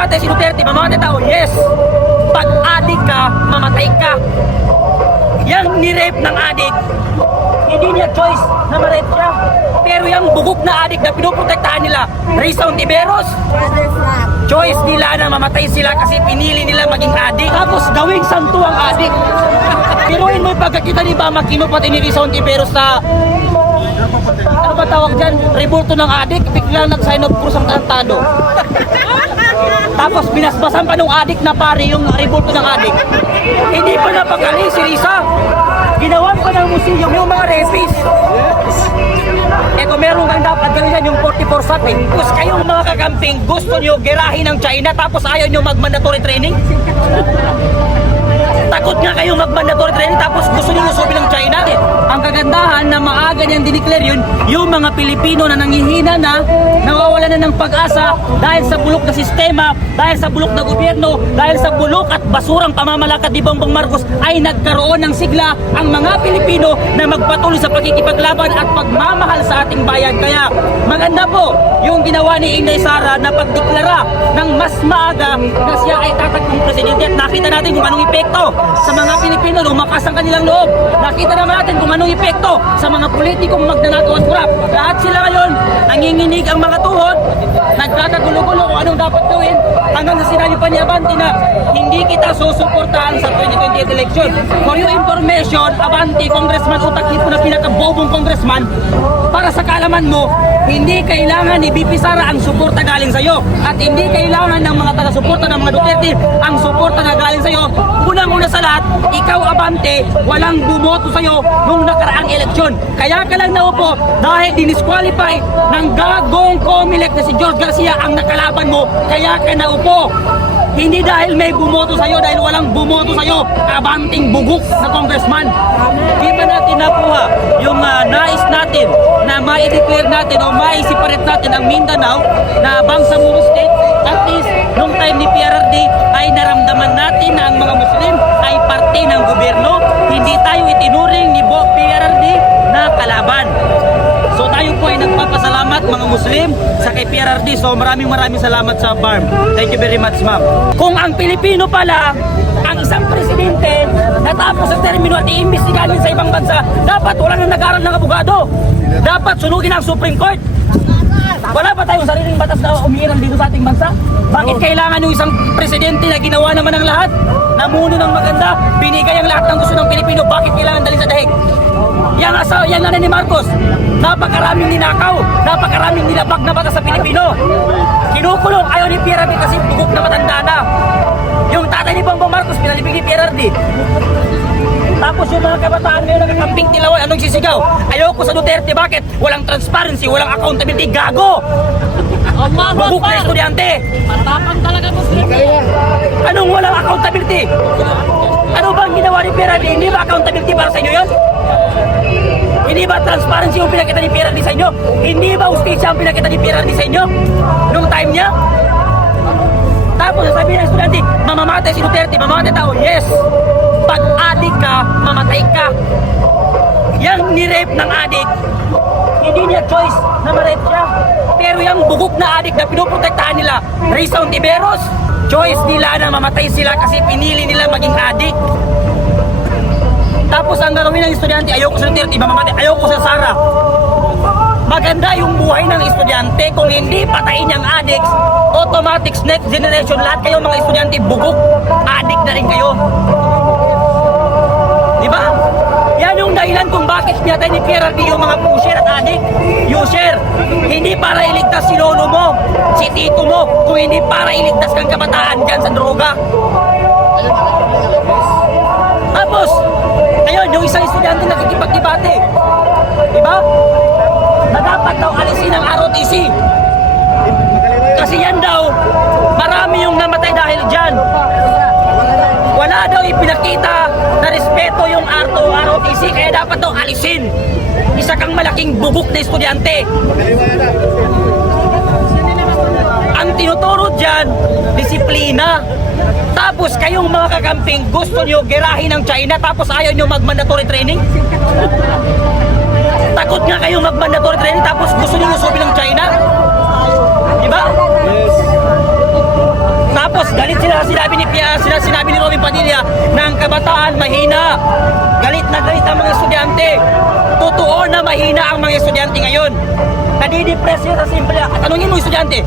mamamatay si Duterte, mamamatay tao, yes. Pag adik ka, mamatay ka. Yang ni-rape ng adik, hindi niya choice na ma-rape siya. Pero yung bugok na adik na pinoprotektahan nila, Risa Hontiveros, choice nila na mamatay sila kasi pinili nila maging adik. Tapos gawing santo ang adik. Piruin mo yung pagkakita ni Bama Aquino pati ni Risa Hontiveros sa ano ba tawag dyan? Revolto ng adik, biglang nag-sign of cross ang tarantado. Tapos binasbasan pa nung adik na pare yung revolto ng adik. Hindi pa napakali si Risa. Ginawan pa ng museum yung mga rapist. Eto meron kang dapat gawin yan yung 44 SAT eh. Tapos kayong mga kakamping gusto nyo girahin ng China tapos ayaw nyo mag-mandatory training? Takot nga kayong mag-mandatory training tapos gusto nyo usubin ng China eh. Ang kagandahan na maaga niyang dineclare yun, yung mga Pilipino na nangihina na, nawawala na ng pag-asa dahil sa bulok na sistema, dahil sa bulok na gobyerno, dahil sa bulok at basurang pamamalakad ni Bongbong Marcos ay nagkaroon ng sigla ang mga Pilipino na magpatuloy sa pagkikipaglaban at pagmamahal sa ating bayan. Kaya maganda po yung ginawa ni Inday Sara na pagdeklara ng mas maaga na siya ay tatakbong presidente at nakita natin kung anong epekto sa mga Pilipino, lumakas ang kanilang loob. Nakita naman natin kung anong epekto sa mga politikong magnanakaw at kurap. Lahat sila ngayon, nanginginig ang mga tuhod, nagkakagulo-gulo kung anong dapat gawin, hanggang sa sinabi pa ni Abante na hindi kita susuportahan sa 2028 election. For your information, Abante, Congressman Utak Hipo na pinakabobong congressman, para sa kaalaman mo, hindi kailangan ni BP Sara ang suporta galing sa iyo at hindi kailangan ng mga taga-suporta ng mga Duterte ang suporta na galing sa iyo. Unang-una sa lahat, ikaw Abante, walang bumoto sa iyo nung nakaraang eleksyon. Kaya ka lang naupo dahil dinisqualify ng gagong Comelec na si George Garcia ang nakalaban mo, kaya ka naupo. Hindi dahil may bumoto sa'yo, dahil walang bumoto sa'yo, Abanting bugok na congressman. Di ba natin nakuha yung nais natin na ma-declare natin o ma-separate natin ang Mindanao na Bangsamoro State? At least, nung time ni PRRD ay naramdaman natin na ang mga Muslim ay parte ng gobyerno. Hindi tayo itinuring ni PRRD na kalaban. So tayo po ay nagpapasalamat mga Muslim sa kay PRRD. So maraming salamat sa BARM. Thank you very much ma'am. Kung ang Pilipino pala, ang isang presidente natapos ang termino at iimbestigahan sa ibang bansa, dapat wala nang nag-aaral ng abogado. Dapat sunugin ang Supreme Court. Wala ba tayong sariling batas na umiiral dito sa ating bansa? Bakit kailangan yung isang presidente na ginawa naman ang lahat? Namuno ng maganda, binigay ang lahat ng gusto ng Pilipino, bakit kailangan dalhin sa dahig? Yan na ni Marcos, napakaraming ninakaw, napakaraming nilabag na batas sa Pilipino. Kinukulong, ayaw ni PRRD kasi bugok na matanda na. Yung tatay ni Bongbong Marcos, pinalibig ni PRRD. Tapos yung mga kabataan ngayon nagkakamping tilawan, anong sisigaw? Ayoko sa Duterte, bakit? Walang transparency, walang accountability, gago! Bugok na estudyante! Matapang talaga mo. Anong walang accountability? Ano bang ginawa ni PRRD? Hindi ba accountability para sa inyo yun? Hindi ba transparency yung pinakita ni PRRD sa inyo? Hindi ba justisya ang pinakita ni PRRD sa inyo? Nung time niya? Tapos sasabihin ng estudyante, mamamatay si Duterte, mamamatay tao, yes! Pag adik ka, mamatay ka. Yang ni-rape ng adik, hindi niya choice na ma-rape siya. Pero yung bugok na adik na pinoprotektahan nila, Risa Hontiveros, choice nila na mamatay sila kasi pinili nila maging adik. Tapos ang gagawin ng estudyante, ayoko sa Duterte, mamamatay, ayoko sa Sara. Maganda yung buhay ng estudyante kung hindi patayin yung addicts, automatic next generation, lahat kayo mga estudyante, bugok, addict na rin kayo. Diba? Yan yung dahilan kung bakit pinatay ni PRRD yung mga pusher at addict, user. Hindi para iligtas si lolo mo, si tito mo, kung hindi para iligtas kang kabataan dyan sa droga. Tapos, ayun, yung isang estudyante nakikipag-debate. Diba? Na dapat daw alisin ang ROTC. Kasi yan daw, marami yung namatay dahil dyan. Wala daw ipinakita na respeto yung ROTC, kaya dapat daw alisin. Isa kang malaking bugok na estudyante. Ang tinuturo dyan, disiplina. Tapos kayong mga kakamping, gusto nyo girahin ng China tapos ayaw nyo mag-mandatory training? Takot nga kayong mag-mandatory training tapos gusto nyo usubin ng China? Diba? Tapos galit sila sinabi ni Robin Padilla na ang kabataan mahina. Galit na galit ang mga estudyante. Totoo na mahina ang mga estudyante ngayon. Nadidepress yun sa simple. Tanungin mo estudyante,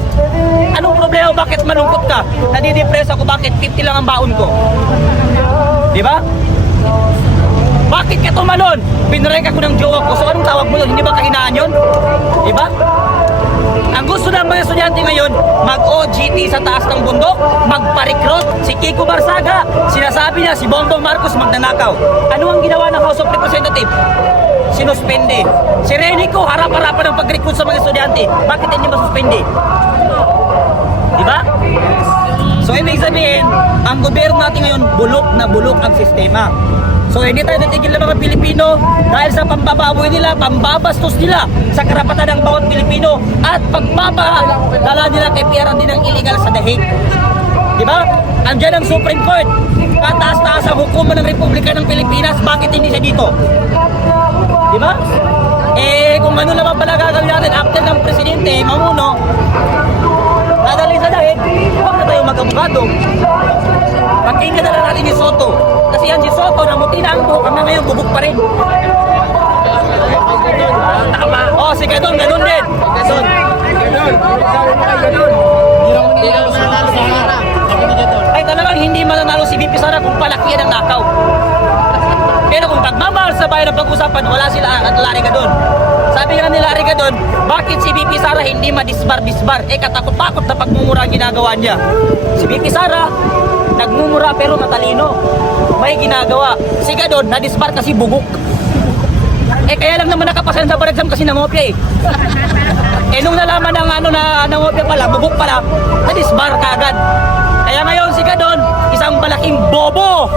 anong problema, bakit malungkot ka? Nadidepress ako, bakit 50 lang ang baon ko? Di ba? Bakit ka tumalon? Pinrek ako ng jowa ko. So anong tawag mo yun? Hindi ba kahinaan yun? Di ba? Ang gusto ng mga estudyante ngayon, mag-OGT sa taas ng bundok, magpa-recruit. Si Kiko Barsaga, sinasabi niya si Bongbong Marcos magnanakaw. Ano ang ginawa ng House of Representatives? Sinuspende. Si Renico, harap-harapan ng pag-recruit sa mga estudyante. Bakit hindi masuspende? Di ba? So ibig sabihin, ang gobyerno natin ngayon, bulok na bulok ang sistema. So hindi tayo natigil ng mga Pilipino dahil sa pambababoy nila, pambabastos nila sa karapatan ng bawat Pilipino at pagpapadala nila kay PRRD ng illegal sa dahig. Diba? Andiyan ang Supreme Court. Kataas-taas ang hukuman ng Republika ng Pilipinas. Bakit hindi siya dito? Diba? Eh kung ano naman pala gagawin natin after ng presidente, mamuno, dadali sa dahig, huwag na tayo mag-abogado. Pakinggan na lang natin si Soto. Kasi yan si Soto, namuti na ang buhok, hanggang ngayon bubuk pa rin. Tama. Oh, si Gadon, ganun din. Gadon. Ay talagang hindi mananalo si BP Sara kung palakihan ang nakaw. Pero kung pagmamahal sa bayan ng pag-usapan, wala sila at Larry Gadon. Sabi nga ni Larry Gadon, bakit si BP Sara hindi madisbar-disbar? Eh katakot-takot na pagmumura ang ginagawa niya. Si BP Sara, nagmumura pero matalino. May ginagawa. Si Gadon, nadisbar kasi bugok. Eh kaya lang naman nakapasan sa bar exam kasi nangopya eh. Eh nung nalaman ng ano na nangopya pala, bugok pala, nadisbar kagad. Kaya ngayon si Gadon, isang malaking bobo.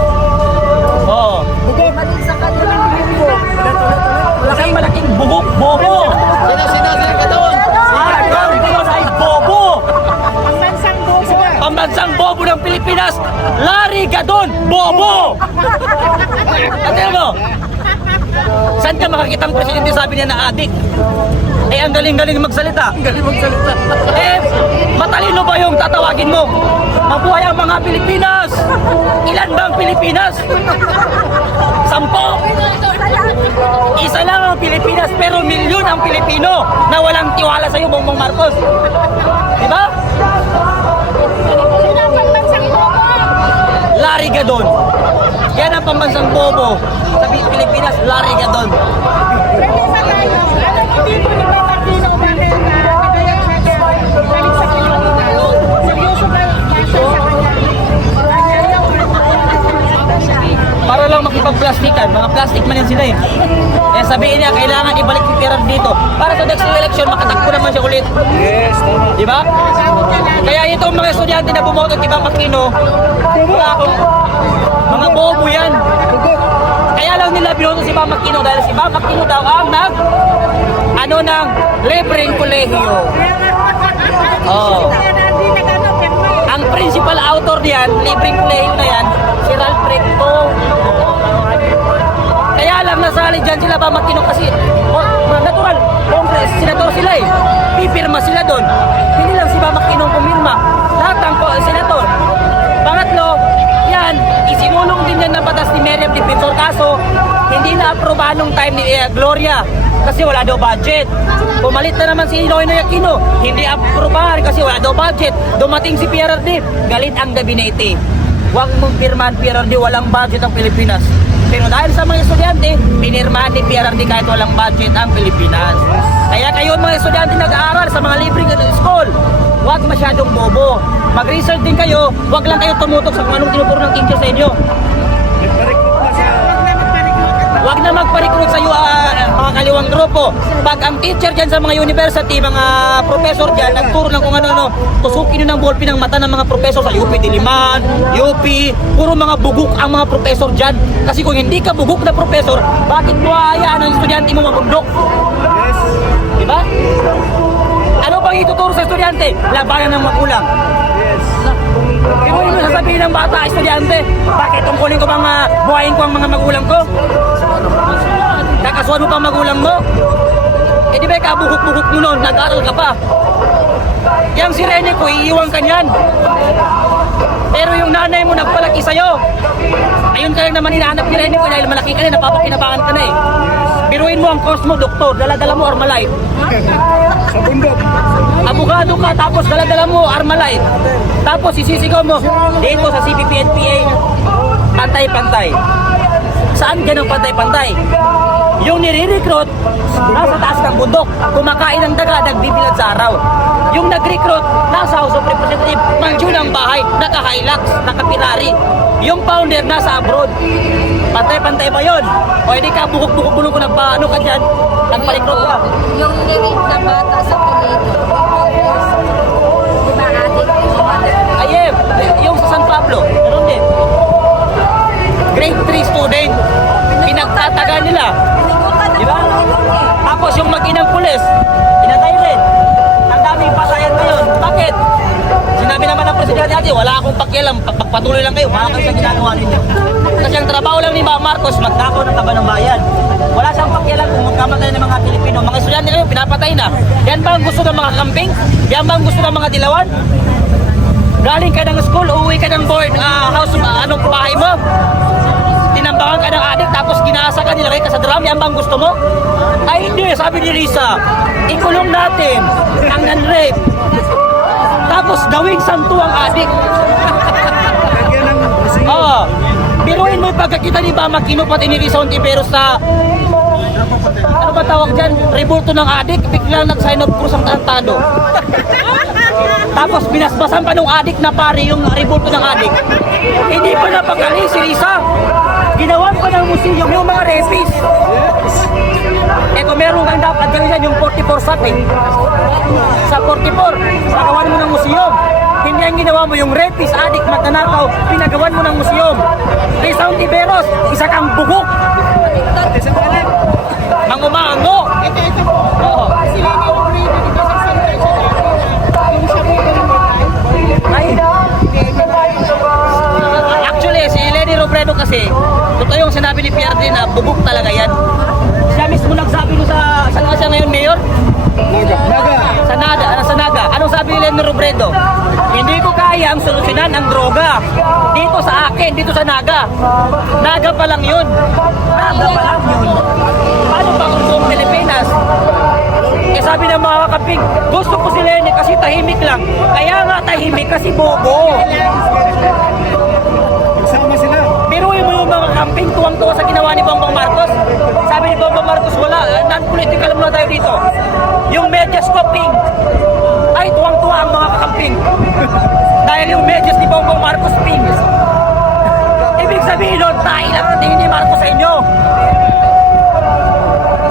Oh. Hindi, mali sa kanilang grupo. Malaking bugok, bobo. Sino Gadon? Gadon ay bobo. Pambansang bobo. Pambansang bobo ng Pilipinas, Larry Gadon, bobo. At mo, saan ka makakitang presidente sabi niya na adik? Eh, ang galing-galing magsalita. Eh, matalino ba yung tatawagin mo? Mabuhay ang mga Pilipinas! Ilan ba ang Pilipinas? 10. Isa lang ang Pilipinas, pero milyon ang Pilipino na walang tiwala sa'yo, Bongbong Marcos. Diba? Sino ang pambansang bobo? Larry Gadon. Yan ang pambansang bobo. Sa Pilipinas, Larry Gadon. Pwede sa tayo. Anong motibo ni Bang Martino bakit nagayang siya balik sa Pilipinas? Seryoso ba yung kaso sa kanya? Para lang makipag-plastikan, mga plastic man yan sila eh. Eh sabihin niya, kailangan ibalik si Pierre dito. Para sa next election, makatakbo naman siya ulit. Yes, tama. Diba? Kaya itong mga estudyante na bumoto kay Bang Aquino, mga bobo yan. Kaya lang nila binoto si Bang Aquino dahil si Bang Aquino daw ang ng libreng kolehiyo. Oh. Ang principal author diyan, libreng kolehiyo na yan, si Ralph Recto. Kaya lang nasali dyan sila Bang Aquino kasi natural, Congress, senator sila eh. Pipirma sila doon. Hindi lang si Bang Aquino pumirma. Lahat ang senator. Pangatlo, yan, isinulong din yan ng batas ni Mary of Defensor. Kaso, hindi na-aprobahan nung time ni Gloria kasi wala daw budget. Pumalit na naman si Noynoy Aquino, hindi aprobahan kasi wala daw budget. Dumating si PRRD, galit ang gabinete. Huwag mong pirmahan PRRD, walang budget ang Pilipinas. Pero dahil sa mga estudyante, pinirmahan ni PRRD kahit walang budget ang Pilipinas. Kaya kayo mga estudyante nag-aaral sa mga libreng school, huwag masyadong bobo. Mag-research din kayo, huwag lang kayo tumutok sa kung anong tinuturo ng teacher sa inyo. Huwag na magpa-recruit sa mga kaliwang grupo. Pag ang teacher dyan sa mga university, mga professor dyan, nagturo ng kung ano-ano, tusukin nyo ng ballpen ng mata ng mga professor sa UP Diliman, UP, puro mga bugok ang mga professor dyan. Kasi kung hindi ka bugok na professor, bakit mo hayaan ang estudyante mo mabundok? Diba? Ano bang ituturo sa estudyante? Labanan ng magulang. Pero ano sasabihin ng bata, estudyante? Bakit tungkulin ko bang buhayin ko ang mga magulang ko? Kakasuhan mo pa magulang mo? Eh di ba kabugok-bugok mo nun, nag-aaral ka pa. Yang si Rene ko, iiwan ka niyan. Pero yung nanay mo nagpalaki sa'yo. Ayun ka lang naman hinahanap nila, hindi ko dahil malaki ka na, napapakinabangan ka na eh. Biruin mo ang Cosmo, doktor, dala-dala mo Armalite. Sa bundok. Abogado ka, tapos dala-dala mo Armalite. Tapos isisigaw mo, dito sa CPP-NPA, pantay-pantay. Saan ganun pantay-pantay? Yung nire-recruit, nasa taas ng bundok. Kumakain ng daga, nagbibilad sa araw. Yung nag-recruit, nasa House of Representatives, mansion ng bahay, naka-Hilux, naka-Ferrari. Yung founder, nasa abroad. Pantay-pantay ba yun? O hindi ka, bukok-bukok-bulong ko nagpaano ka dyan, nagpa-recruit ka. Yung nirate na bata sa Toledo. Di ba adik? Ayep, yung sa San Pablo, meron din. Grade 3 student, pinagtataga nila. Di ba? Tapos yung mag-inang pulis, pinatay rin. Ang daming patayan ngayon. Bakit? Sinabi naman ng presidente natin, wala akong pakialam, pagpatuloy lang kayo, wala kayo sa ginagawa ninyo. Kasi ang trabaho lang ni Marcos, magdakaw ng kaba ng bayan. Wala siyang pakialam kung magkamatay ng mga Pilipino. Mga estudyante kayo, pinapatay na. Yan ba ang gusto ng mga camping? Yan ba ang gusto ng mga dilawan? Galing ka ng school, uuwi ka ng board, house, anong bahay mo? Tinambangan ka ng adik, tapos ginasa ka, nilagay ka sa drum, yan ba ang gusto mo? Ay hindi, sabi ni Risa, ikulong natin ang non-rape. Tapos gawing santo ang adik. Lagyan ng busing. Oo. Biruin mo yung pagkakita ni Bama Aquino pati ni Risa Ontiveros sa ano ba tawag dyan? Revolto ng adik, biglang nag-sign of cross ang tarantado. Tapos binasbasan pa nung adik na pare yung revolto ng adik. Hindi pa napagaling si Risa. Ginawan pa ng museum yung mga rapist. Eh kung meron kang dapat gawin yan, yung 44 sat eh. Sa 44, pagawan mo ng museum. Hindi ang ginawa mo yung rapist, adik, magnanakaw, pinagawan mo ng museum. Risa Ontiveros, isa kang bugok. Mangumango. Ito po. Oo. Si Lenny Robredo, di ba sa Santa siya dati? Yung sabi ko ng Ay, actually, si Lenny Robredo kasi, totoo yung sinabi ni Pierre na bubuk talaga yan. Siya mismo nagsabi ko sa, saan nga siya ngayon, Mayor? Naga. Sa Naga. Anong sabi ni Lenny Robredo? Hindi ko kaya ang solusyonan ang droga. Dito sa akin, dito sa Naga. Naga pa lang yun. Naga pa lang yun. Paano pa kung buong Pilipinas? Eh sabi ng mga kaping, gusto ko si Lenny kasi tahimik lang. Kaya nga tahimik kasi bobo. Magsama sila. Biruin mo yung mga camping, tuwang-tuwa sa ginawa ni Bongbong Marcos. Sabi ni Bongbong Marcos, wala, non-political muna tayo dito. Yung media scoping, ay tuwang-tuwa ang mga kakamping. Dahil yung medyas ni Bongbong Marcos ping. Ibig sabihin nun, tayo lang ang tingin ni Marcos sa inyo.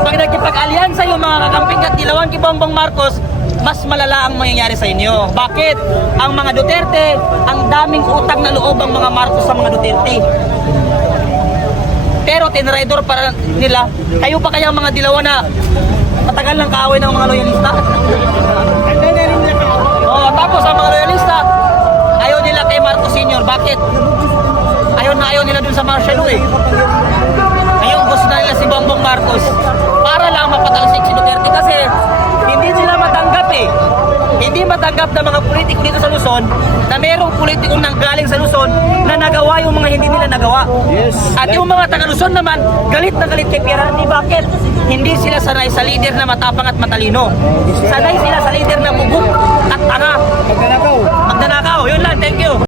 Pag nagkipag-alyansa yung mga kakamping at dilawan kay Bongbong Marcos, mas malala ang mangyayari sa inyo. Bakit? Ang mga Duterte, ang daming utang na loob ang mga Marcos sa mga Duterte. Pero tinraidor para nila, kayo pa kaya ang mga dilawan na matagal ng kaaway ng mga loyalista? Oh, tapos ang mga loyalista, ayaw nila kay Marcos Sr. Bakit? Ayaw nila dun sa martial law eh. Ngayon gusto na nila si Bongbong Marcos para lang mapatalsik si Duterte kasi hindi nila matanggap eh. Hindi matanggap ng mga politiko dito sa Luzon na mayroong politikong nanggaling sa Luzon na nagawa yung mga hindi nila nagawa. Yes. At yung mga taga Luzon naman, galit na galit kay Pierre Arni. Bakit? Hindi sila sanay sa leader na matapang at matalino. Sanay sila sa leader na bubuk at tanga. Magnanakaw. Magnanakaw, yun